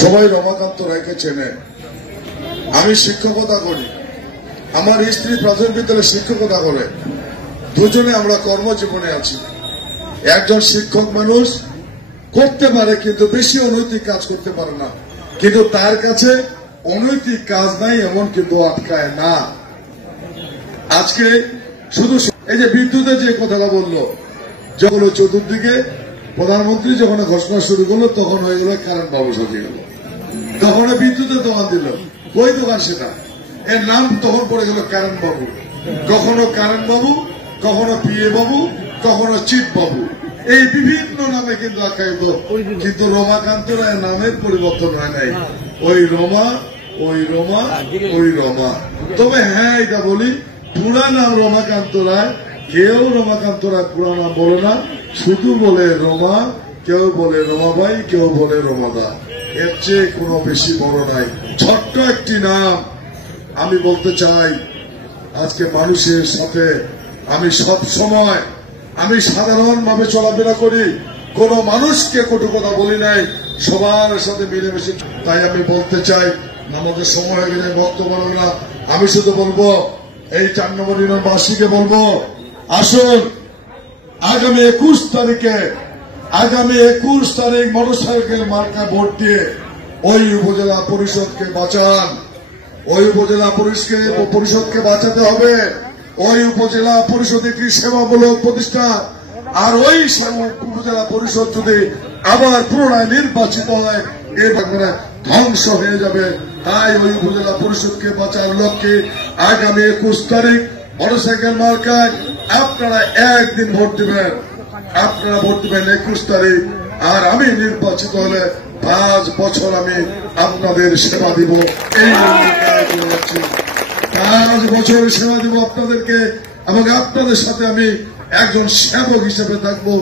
সবাই রমাকান্ত রায়কে চেনে। আমি শিক্ষকতা করি, আমার স্ত্রী প্রাথমিক বিদ্যালয়ে শিক্ষকতা করে, দুজনে আমরা কর্মজীবনে আছি। একজন শিক্ষক মানুষ করতে পারে কিন্তু বেশি অনৈতিক কাজ করতে পারে না, কিন্তু তার কাছে অনৈতিক কাজ নাই এমন কিন্তু আটকায় না। আজকে শুধু এই যে বিদ্যুতের যে কথাটা বললো, যখন চতুর্দিকে প্রধানমন্ত্রী যখন ঘোষণা শুরু করলো তখন হয়ে গেল কারেন্ট বাবু সাজিয়ে গেল, তখন বিদ্যুতের দোকান দিল। ওই দোকান সেটা, এর নাম তখন পড়ে গেল কারেন্ট বাবু। কখনো কারেন্ট বাবু, কখনো পিএ বাবু, কখনো চিফ বাবু, এই বিভিন্ন নামে কিন্তু আখ্যায়িত, কিন্তু রমাকান্ত রায় নামের পরিবর্তন হয় নাই। ওই রমা, ওই রমা, ওই রমা। তবে হ্যাঁ, এটা বলি, পুরা নাম রমাকান্ত রায়। কেউ রমাকান্ত রায় পুরা নাম বলে না, শুধু বলে রমা, কেউ বলে রমাবাই, কেউ বলে রমাদা। এর চেয়ে কোনো বেশি বড় নাই, ছোট্ট একটি নাম। আমি বলতে চাই, আজকে মানুষের সাথে আমি সব সময় আমি সাধারণভাবে চলাফেরা করি, কোন মানুষকে কটু কথা বলি নাই, সবার সাথে মিলেমিশে। তাই আমি বলতে চাই, আমাদের সময় হয়ে গেলে বক্তব্য না, আমি শুধু বলবো এই 4 নম্বর ইউনিয়নবাসীকে বলবো, আসুন আগামী 21 তারিখে, আগামী 21 তারিখ মোটরসাইকেল মার্কা ভোট দিয়ে ওই উপজেলা পরিষদকে বাঁচান। ওই উপজেলা পরিষদকে বাঁচাতে হবে। ওই উপজেলা পরিষদ একটি সেবামূলক প্রতিষ্ঠান, আর ওই উপজেলা পরিষদ যদি আবার পুনরায় নির্বাচিত হয়, এর ধ্বংস হয়ে যাবে। তাই ওই উপজেলা পরিষদকে বাঁচার লক্ষ্যে আগামী 21 তারিখ মোটরসাইকেল মার্কায় আপনারা একদিন ভোট দিবেন। আপনারা ভোট দিবেন 21 তারিখ, আর আমি নির্বাচিত হলে 5 বছর আমি আপনাদের সেবা দিব। এই 5 বছর সেবা দিব আপনাদেরকে, এবং আপনাদের সাথে আমি একজন সেবক হিসেবে থাকবো।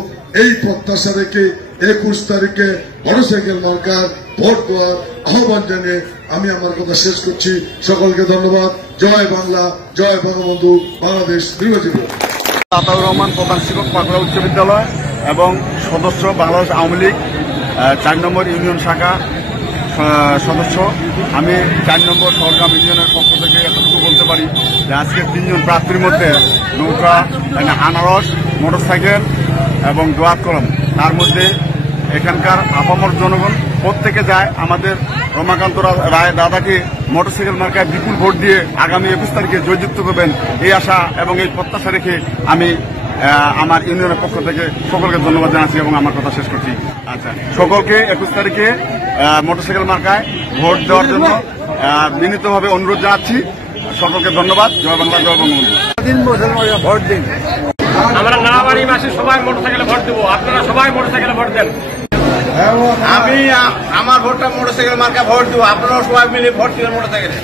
এই প্রত্যাশা রেখে 21 তারিখে মোটরসাইকেল মার্কার ভোট দেওয়ার আহ্বান জানিয়ে আমি আমার কথা শেষ করছি। সকলকে ধন্যবাদ। জয় বাংলা, জয় বঙ্গবন্ধু, বাংলাদেশ দীর্ঘজীবী। আতাউর রহমান, প্রধান শিক্ষক, পাকুড়া উচ্চ বিদ্যালয় এবং সদস্য বাংলাদেশ আওয়ামী লীগ 4 নম্বর ইউনিয়ন শাখা সদস্য। আমি 4 নম্বর সরকার ইউনিয়নের পক্ষ থেকে এতটুকু বলতে পারি যে আজকে 3 জন প্রার্থীর মধ্যে নৌকা, আনারস, মোটরসাইকেল এবং দোয়াত কলম, তার মধ্যে এখানকার আপামর জনগণ প্রত্যেকে যায় আমাদের রমাকান্ত রায় দাদাকে মোটরসাইকেল মার্কায় বিপুল ভোট দিয়ে আগামী 21 তারিখে জয়যুক্ত করবেন, এই আশা এবং এই প্রত্যাশা রেখে আমি আমার ইউনিয়নের পক্ষ থেকে সকলকে ধন্যবাদ জানাচ্ছি এবং আমার কথা শেষ করছি। আচ্ছা, সকলকে 21 তারিখে মোটরসাইকেল মার্কায় ভোট দেওয়ার জন্য বিনীতভাবে অনুরোধ জানাচ্ছি। সকলকে ধন্যবাদ। জয় বাংলা, জয় বঙ্গবন্ধু। ভোট দিন। আমরা নানাবাড়ি মাসে সবাই মোটরসাইকেলে ভোট দেবো, আপনারা সবাই মোটরসাইকেলে ভোট দেন। আমি আমার ভোটটা মোটরসাইকেল মার্কা ভোট দেবো, আপনারাও সবাই মিলে ভোট দিবেন মোটরসাইকেলে।